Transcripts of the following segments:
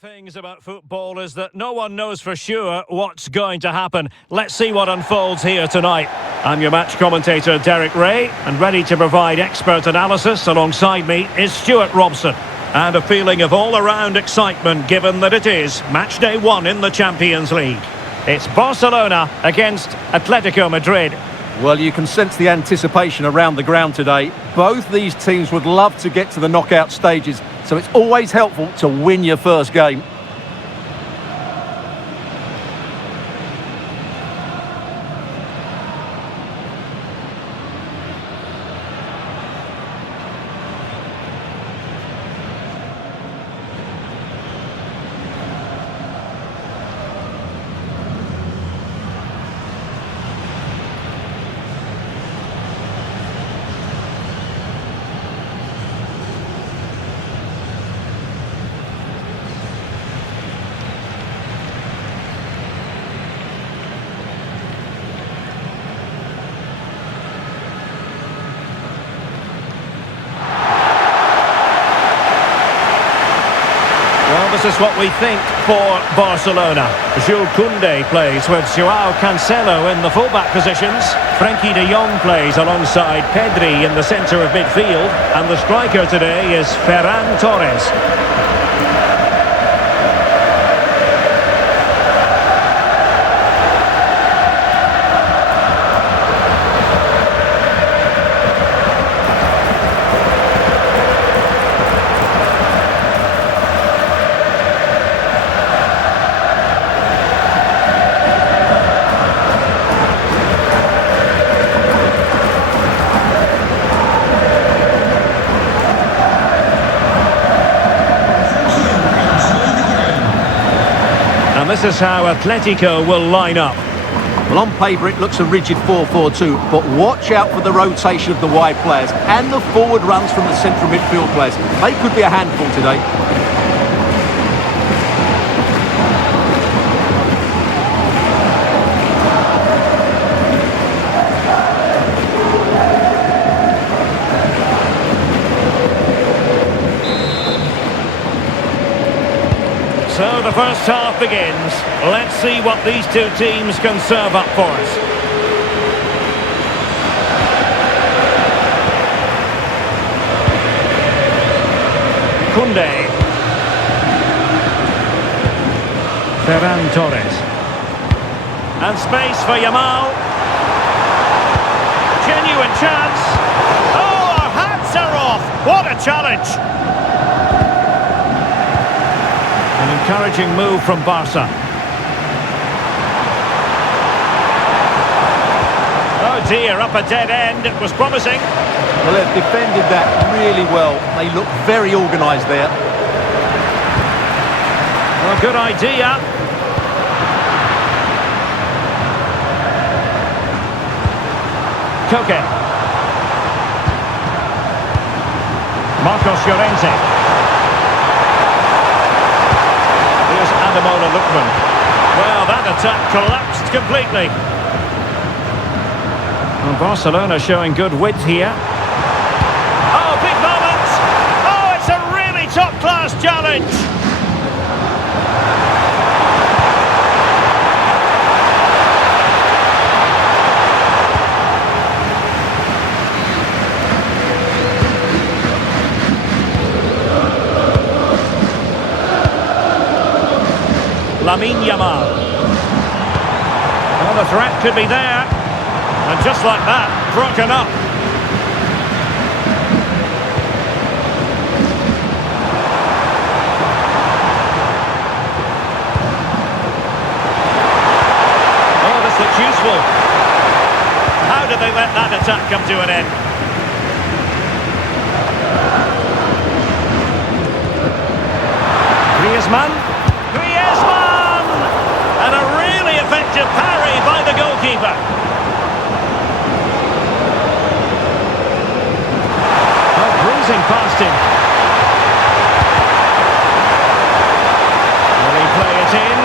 great things about football is that no one knows for sure what's going to happen. Let's see what unfolds here tonight. I'm your match commentator, Derek Ray, and ready to provide expert analysis alongside me is Stuart Robson. And a feeling of all-around excitement given that it is match day 1 in the Champions League. It's Barcelona against Atletico Madrid. Well, you can sense the anticipation around the ground today. Both these teams would love to get to the knockout stages, so it's always helpful to win your first game. Well, this is what we think for Barcelona. Jules Koundé plays with Joao Cancelo in the fullback positions. Frenkie de Jong plays alongside Pedri in the centre of midfield. And the striker today is Ferran Torres. And this is how Atletico will line up. Well, on paper it looks a rigid 4-4-2, but watch out for the rotation of the wide players and the forward runs from the central midfield players. They could be a handful today. So the first half begins. Let's see what these two teams can serve up for us. Koundé. Ferran Torres. And space for Yamal. Genuine chance. Oh, our hats are off. What a challenge. An encouraging move from Barca. Oh dear, up a dead end. It was promising. Well, they've defended that really well. They look very organised there. Well, good idea. Koke. Marcos Llorente. Ademola Lookman. Well, that attack collapsed completely. Well, Barcelona showing good width here. Oh, big moment! Oh, it's a really top-class challenge! Lamine Yamal. Well, the threat could be there. And just like that, broken up. Oh, this looks useful. How did they let that attack come to an end? Griezmann. And a really effective parry by the goalkeeper. Oh, bruising past him. Will he play it in?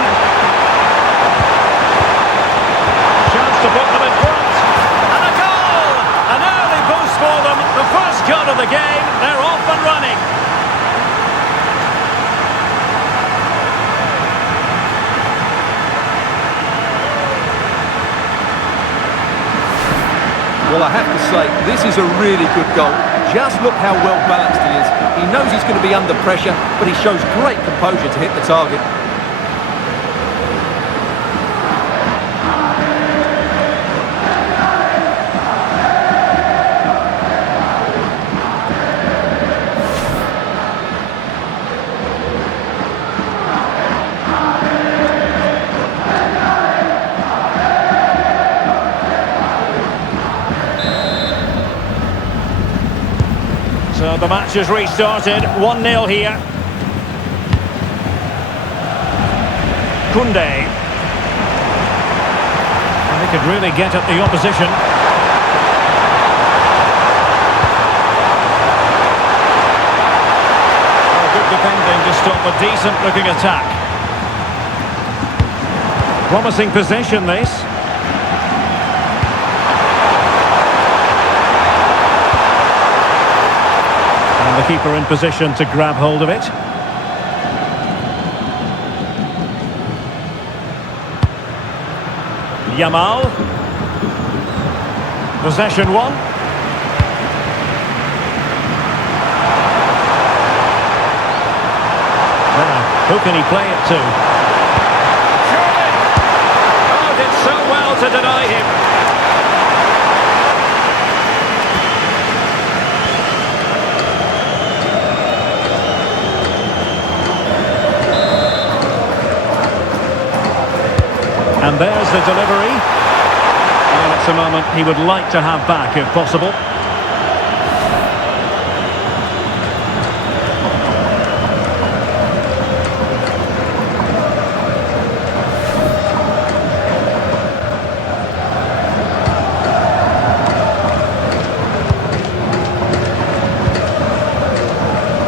Chance to put them in front. And a goal! An early boost for them. The first goal of the game. They're off and running. Well, I have to say, this is a really good goal. Just look how well balanced he is. He knows he's going to be under pressure, but he shows great composure to hit the target. So the match has restarted, 1-0 here. Koundé. And he could really get at the opposition. Oh, good defending to stop a decent-looking attack. Promising possession, this. The keeper in position to grab hold of it. Yamal. Possession one. Now, who can he play it to? Surely! Oh, did so well to deny him. And there's the delivery. Well, it's a moment he would like to have back if possible.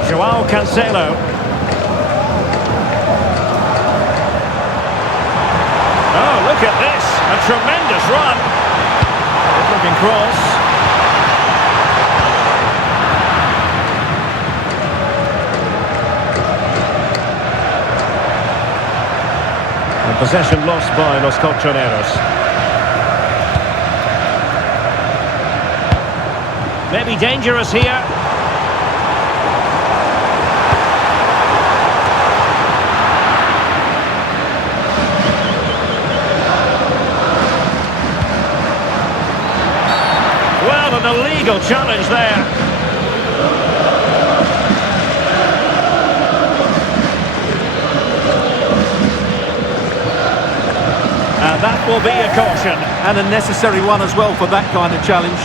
João Cancelo. Look at this, a tremendous run. Good-looking cross. And possession lost by Los Colchoneros. Maybe dangerous here. An illegal challenge there. And that will be a caution. And a necessary one as well for that kind of challenge.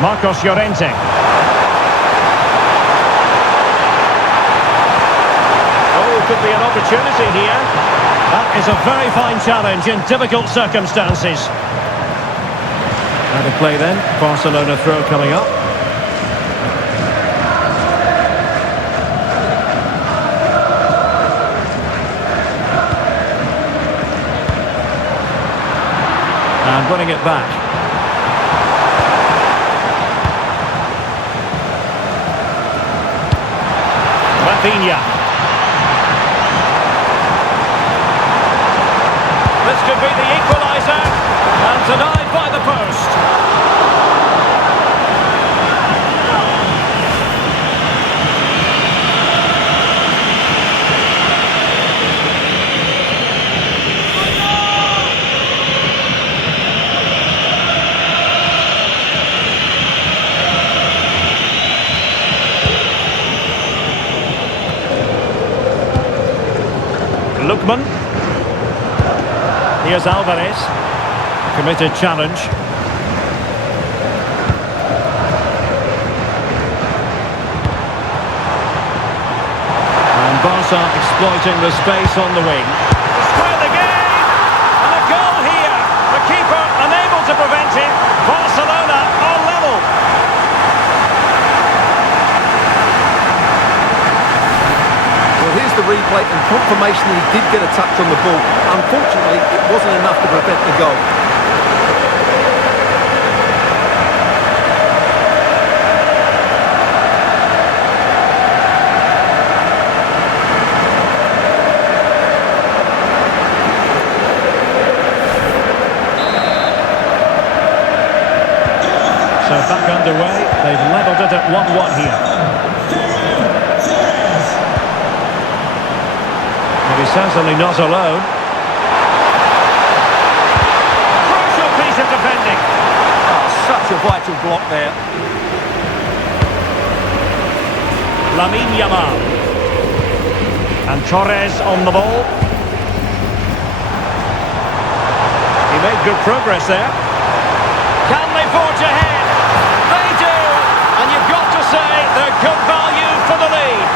Marcos Llorente. Oh, could be an opportunity here. That is a very fine challenge in difficult circumstances. Out of play then. Barcelona throw coming up. And winning it back. Rafinha. This could be the equaliser, and denied by the post. Lookman. Here's Alvarez. Committed challenge. And Barca exploiting the space on the wing. Square the game! And a goal here! The keeper unable to prevent it. Barcelona are level. confirmation that he did get a touch on the ball. Unfortunately, it wasn't enough to prevent the goal. So back underway, they've levelled it at 1-1 here. But he's certainly not alone. Crucial piece of defending. Oh, such a vital block there. Lamine Yamal. And Torres on the ball. He made good progress there. Can they forge ahead? They do! And you've got to say they're good value for the lead.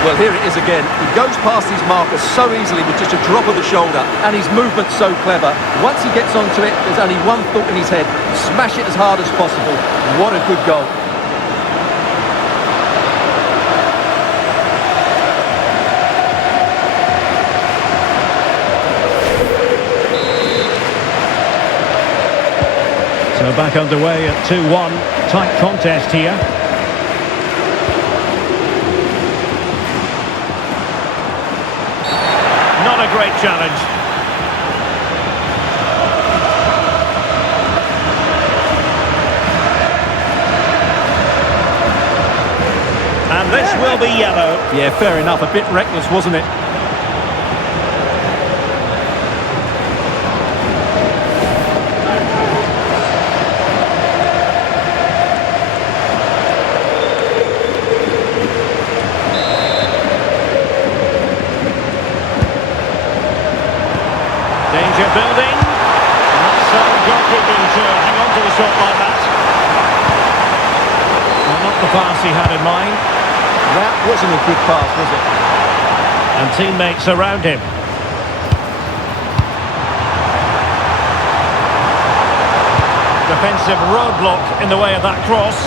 Well, here it is again. He goes past his marker so easily with just a drop of the shoulder, and his movement's so clever. Once he gets onto it, there's only one thought in his head: smash it as hard as possible. What a good goal. So back underway at 2-1. Tight contest here. Not a great challenge. And this will be yellow. Yeah, fair enough. A bit reckless, wasn't it? Danger building. Not so goalkeeping to hang on to a shot like that. Well, not the pass he had in mind. That wasn't a good pass, was it? And teammates around him. Defensive roadblock in the way of that cross.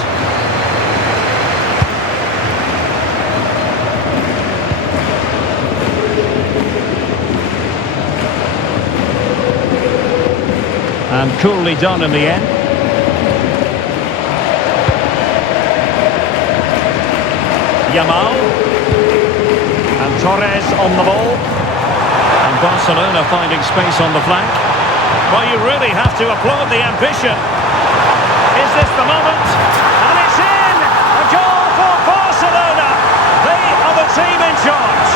And coolly done in the end. Yamal. And Torres on the ball. And Barcelona finding space on the flank. Well, you really have to applaud the ambition. Is this the moment? And it's in! A goal for Barcelona! They are the team in charge.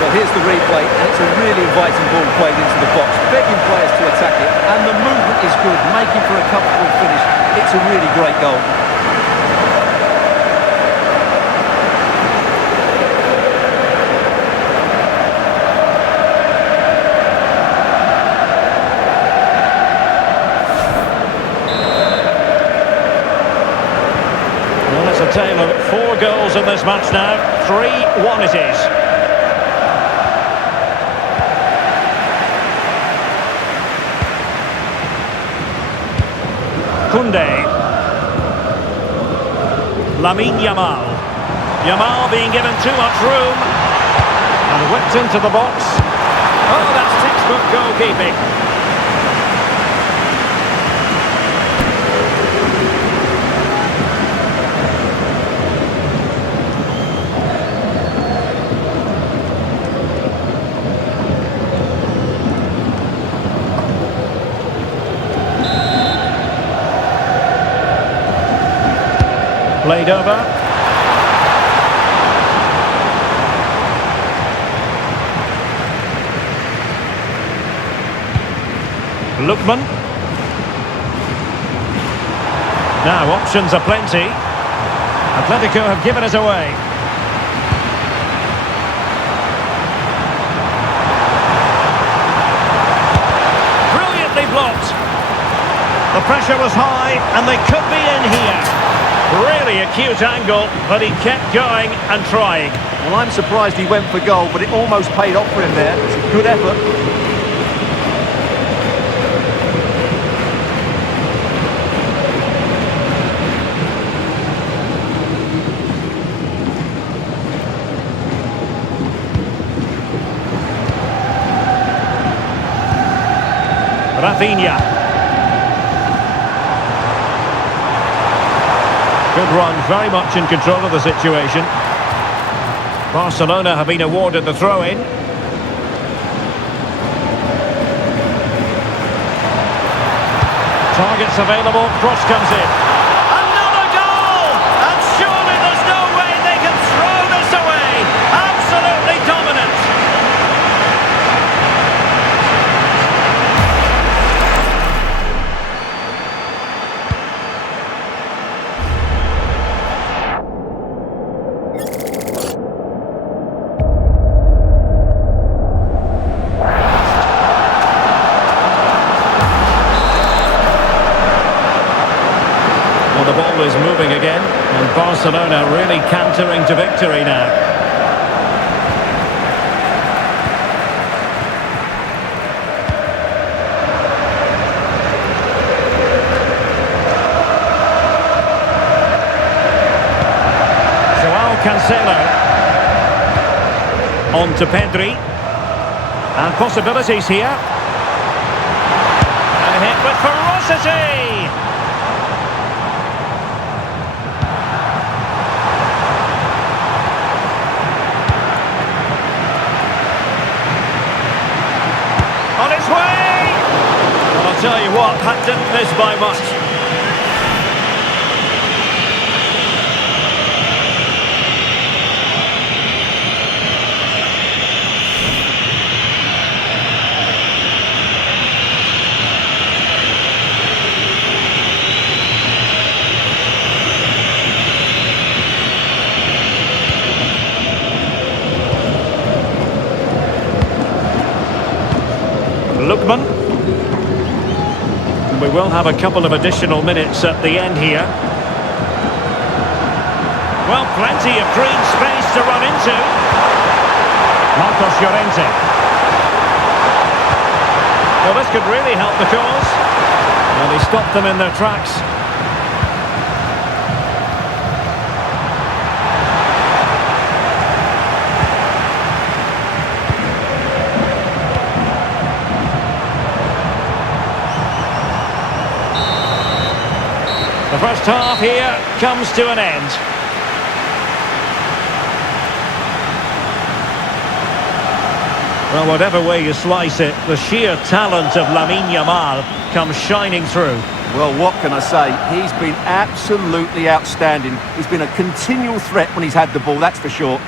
Well, here's the replay, and it's a really inviting ball played into the box, begging players to attack it, and the movement is good, making for a comfortable finish. It's a really great goal. Well, it's a tale of 4 goals in this match now. 3-1 it is. Koundé. Lamine Yamal. Yamal being given too much room. And whipped into the box. Oh, that's textbook goalkeeping. Played over. Lookman. Now options are plenty. Atletico have given it away. Brilliantly blocked. The pressure was high, and they could be in here. Really acute angle, but he kept going and trying. Well, I'm surprised he went for goal, but it almost paid off for him there. It's a good effort. Rafinha. Good run, very much in control of the situation. Barcelona have been awarded the throw-in. Targets available, cross comes in. Another goal! And surely there's no way they can throw this away. Absolutely dominant. The ball is moving again, and Barcelona really cantering to victory now. Joao Cancelo. On to Pedri. And possibilities here. And hit with ferocity! On its way! Well, I'll tell you what, that didn't miss by much. Lookman. We will have a couple of additional minutes at the end here. Well, plenty of green space to run into. Marcos Llorente. Well, this could really help the cause. Well, he stopped them in their tracks. The first half here comes to an end. Well, whatever way you slice it, the sheer talent of Lamine Yamal comes shining through. Well, what can I say? He's been absolutely outstanding. He's been a continual threat when he's had the ball, that's for sure.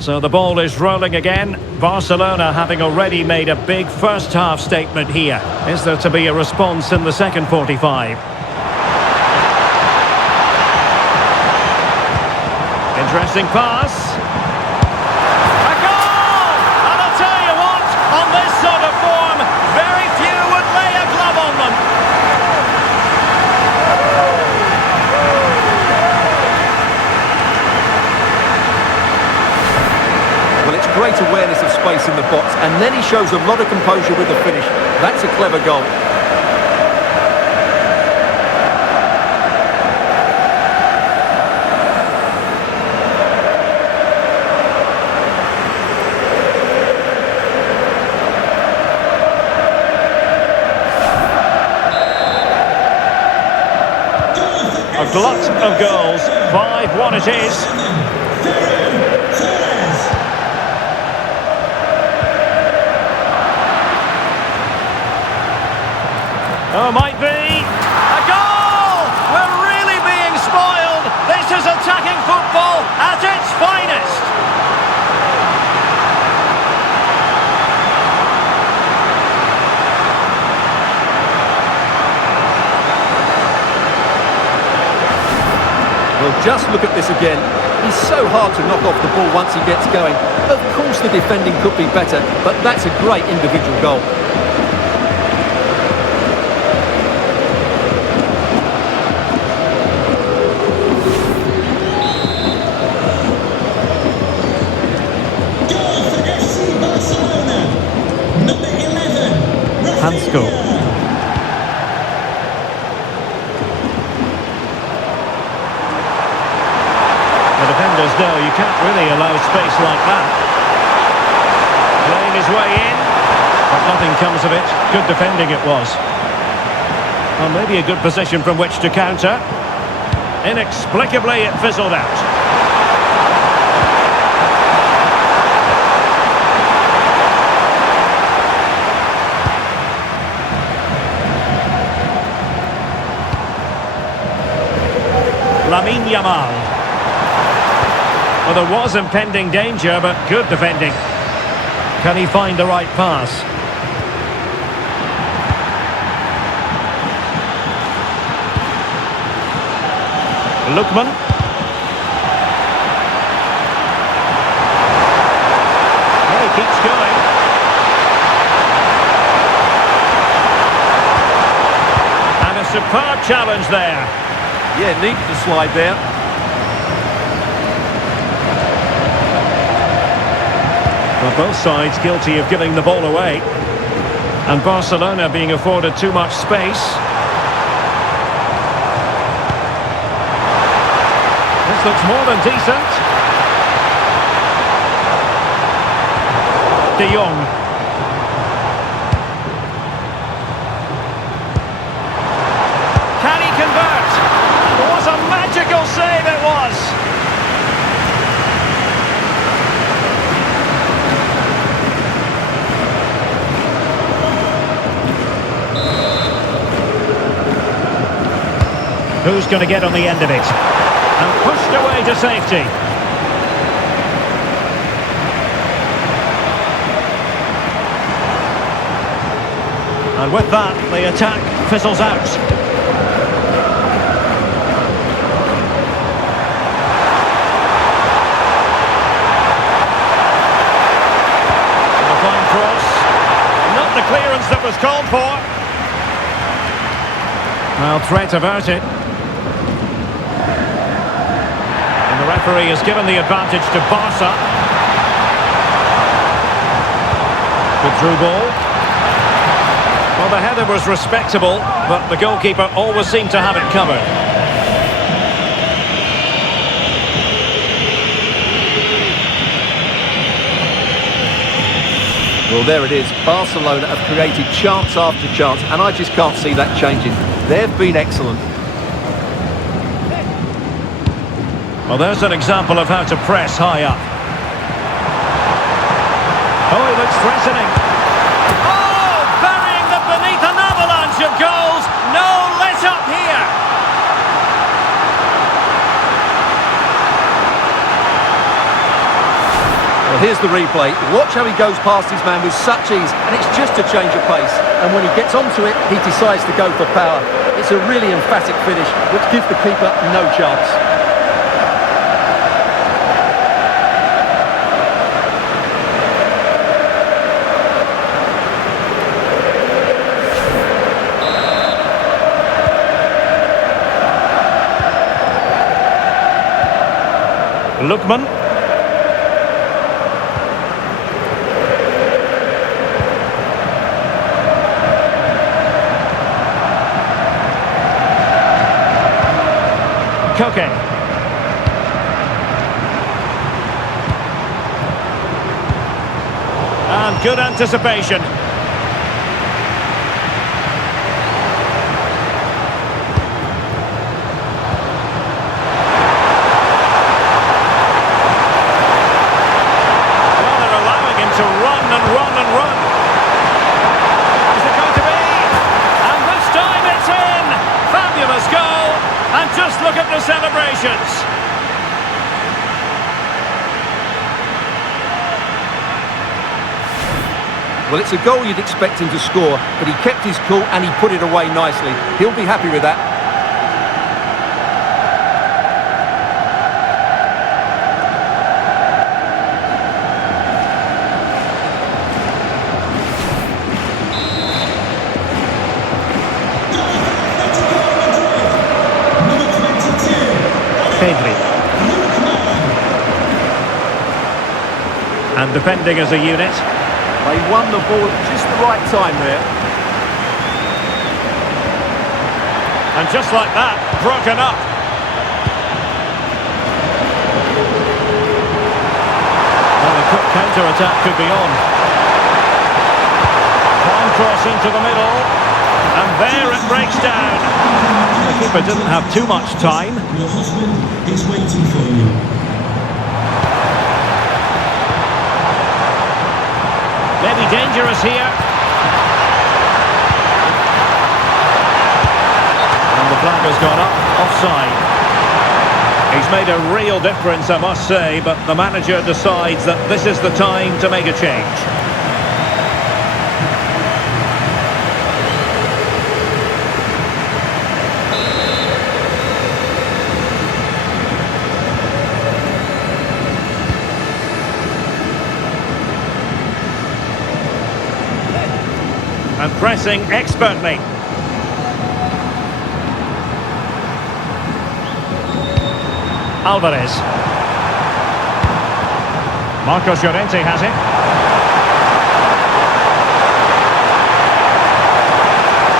So the ball is rolling again. Barcelona having already made a big first half statement here. Is there to be a response in the second 45? Interesting pass. A goal! And I'll tell you what, on this sort of form, very few would lay a glove on them. Well, it's great awareness of space in the box, and then he shows a lot of composure with the finish. That's a clever goal. A glut of goals, 5-1 it is. Oh, might be. A goal! We're really being spoiled. This is attacking football at its finest. Well, just look at this again. He's so hard to knock off the ball once he gets going. Of course the defending could be better, but that's a great individual goal. Goal for FC Barcelona. Number 11. Hansko. The defenders know you can't really allow space like that. Playing his way in, but nothing comes of it. Good defending it was. Well, maybe a good position from which to counter. Inexplicably, it fizzled out. Lamine Yamal. Well, there was impending danger, but good defending. Can he find the right pass? Lookman. Well, he keeps going. And a superb challenge there. Yeah, needed to slide there. Well, both sides guilty of giving the ball away. And Barcelona being afforded too much space. This looks more than decent. De Jong. Can he convert? What a magical save it was! Who's going to get on the end of it? And pushed away to safety. And with that, the attack fizzles out. And a fine cross. Not the clearance that was called for. Well, threat averted. The referee has given the advantage to Barca. Good through ball. Well, the header was respectable, but the goalkeeper always seemed to have it covered. Well, there it is. Barcelona have created chance after chance, and I just can't see that changing. They've been excellent. Well, there's an example of how to press high up. Oh, he looks threatening. Oh, burying them beneath an avalanche of goals. No let up here. Well, here's the replay. Watch how he goes past his man with such ease, and it's just a change of pace. And when he gets onto it, he decides to go for power. It's a really emphatic finish, which gives the keeper no chance. Lookman. Koke. And good anticipation. Just look at the celebrations. Well, it's a goal you'd expect him to score, but he kept his cool and he put it away nicely. He'll be happy with that. And defending as a unit. They won the ball at just the right time there. And just like that, broken up. Well, a quick counter-attack could be on. Fine cross into the middle. And there it breaks down. The keeper didn't have too much time. Your husband is waiting for you. Maybe dangerous here. And the flag has gone up, offside. He's made a real difference, I must say, but the manager decides that this is the time to make a change. And pressing expertly. Alvarez. Marcos Llorente has it.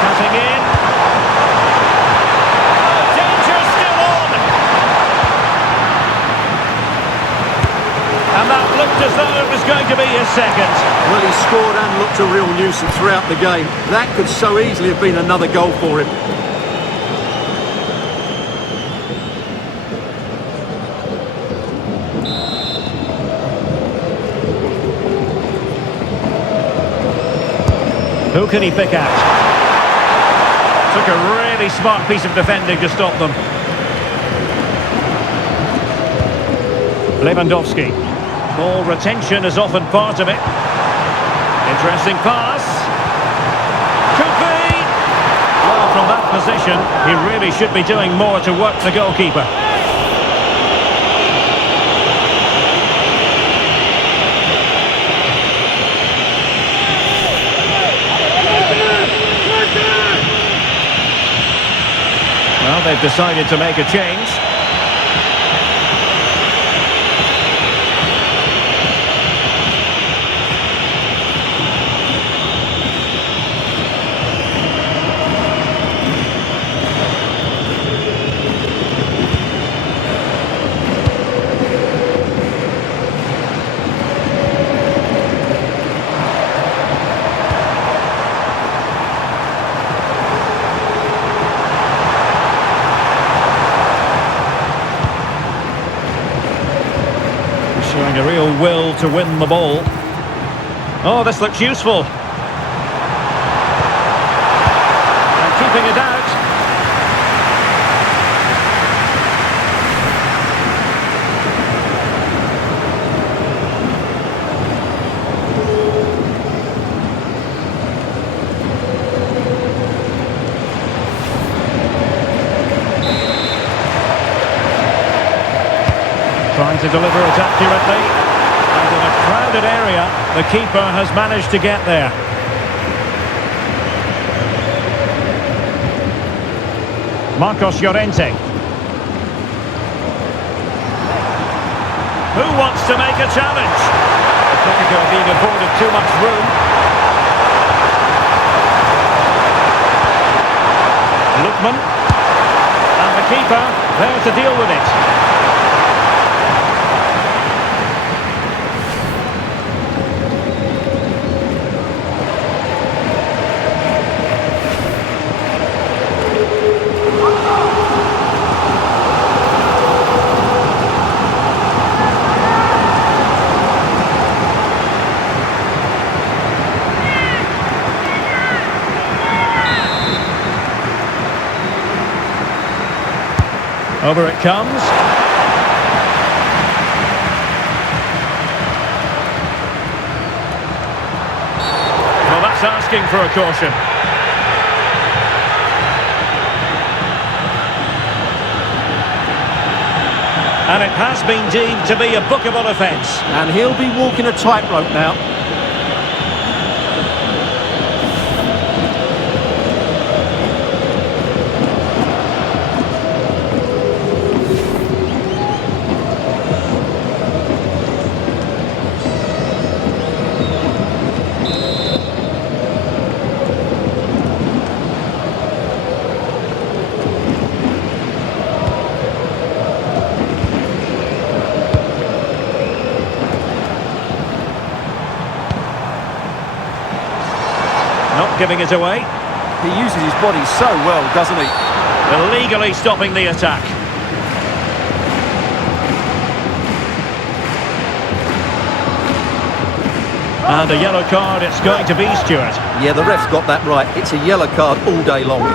Cutting in. Danger still on. And that looked as though it was going to be his second. Well, he scored and looked a real nuisance throughout the game. That could so easily have been another goal for him. Who can he pick out? Took a really smart piece of defending to stop them. Lewandowski. Ball retention is often part of it. Interesting pass. Could be! Well, from that position, he really should be doing more to work the goalkeeper. Well, they've decided to make a change. Showing a real will to win the ball. Oh, this looks useful. And keeping it out. Trying to deliver it accurately. And in a crowded area, the keeper has managed to get there. Marcos Llorente. Who wants to make a challenge? Atletico being afforded too much room. Lookman. And the keeper there to deal with it. Over it comes. Well, that's asking for a caution. And it has been deemed to be a bookable offence. And he'll be walking a tightrope now. Not giving it away. He uses his body so well, doesn't he? Illegally stopping the attack. And a yellow card it's going to be, Stuart. Yeah, the ref's got that right. It's a yellow card all day long.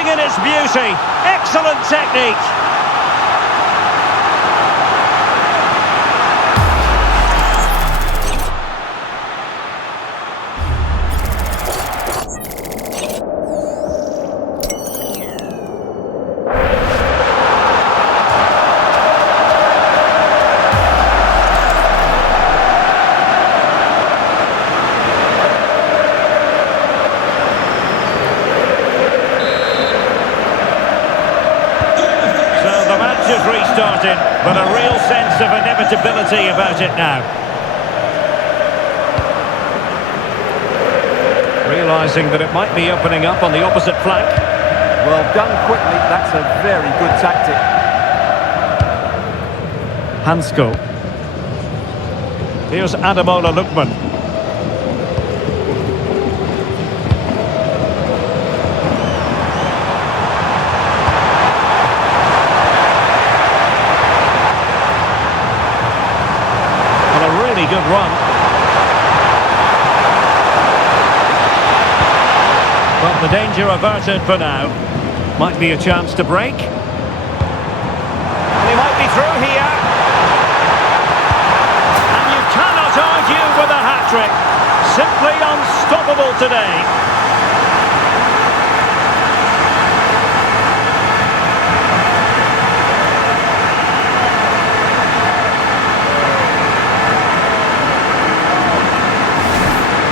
In its beauty, excellent technique. Is restarted, but a real sense of inevitability about it now. Realising that it might be opening up on the opposite flank. Well done quickly, that's a very good tactic. Hansko. Here's Ademola Lookman. Good run. But the danger averted for now. Might be a chance to break. And he might be through here. And you cannot argue with a hat-trick. Simply unstoppable today.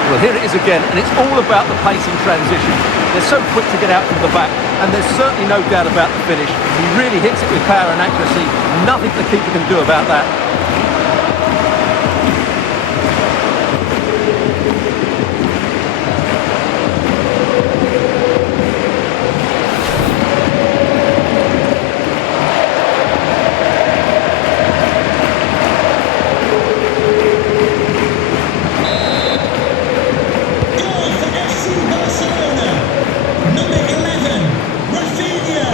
Well, here it is again, and it's all about the pace in transition. They're so quick to get out from the back, and there's certainly no doubt about the finish. He really hits it with power and accuracy. Nothing the keeper can do about that.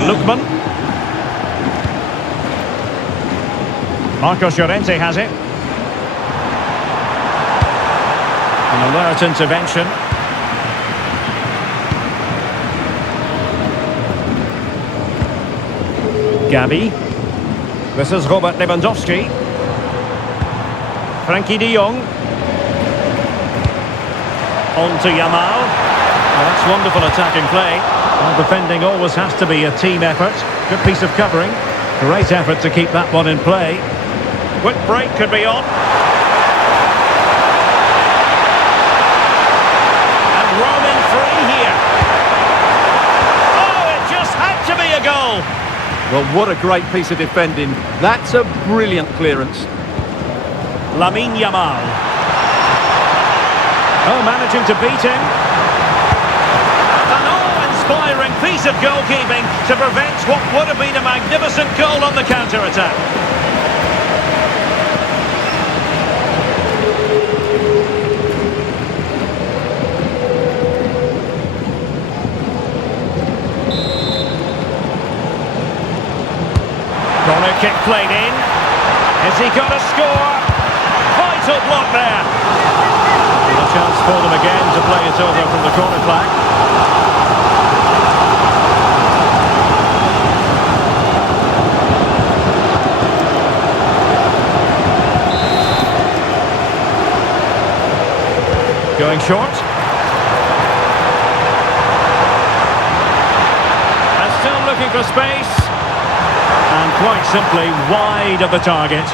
Lookman. Marcos Llorente has it. An alert intervention. Gabi. This is Robert Lewandowski. Frankie de Jong. On to Yamal. Well, that's wonderful attacking play. Well, defending always has to be a team effort. Good piece of covering. Great effort to keep that one in play. Quick break could be on. And roaming free here. Oh, it just had to be a goal. Well, what a great piece of defending. That's a brilliant clearance. Lamine Yamal. Oh, managing to beat him. An awe-inspiring piece of goalkeeping to prevent what would have been a magnificent goal on the counter-attack. Corner kick played in. Has he got a score? Vital block there. A chance for them again to play it over from the corner flag. Going short. And still looking for space. quite simply wide of the target.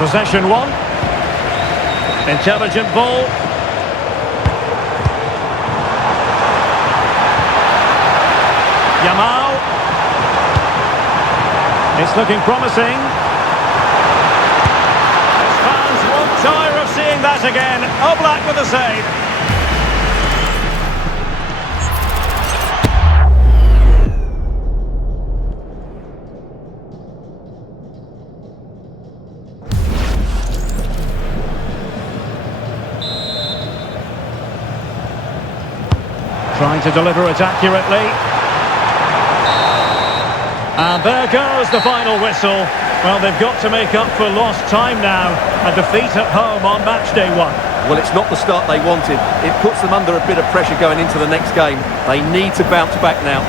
Possession one. Intelligent ball. Yamal. It's looking promising. His fans won't tire of seeing that again. Oblak with the save. Trying to deliver it accurately. And there goes the final whistle. Well, they've got to make up for lost time now. A defeat at home on match day one. Well, it's not the start they wanted. It puts them under a bit of pressure going into the next game. They need to bounce back now.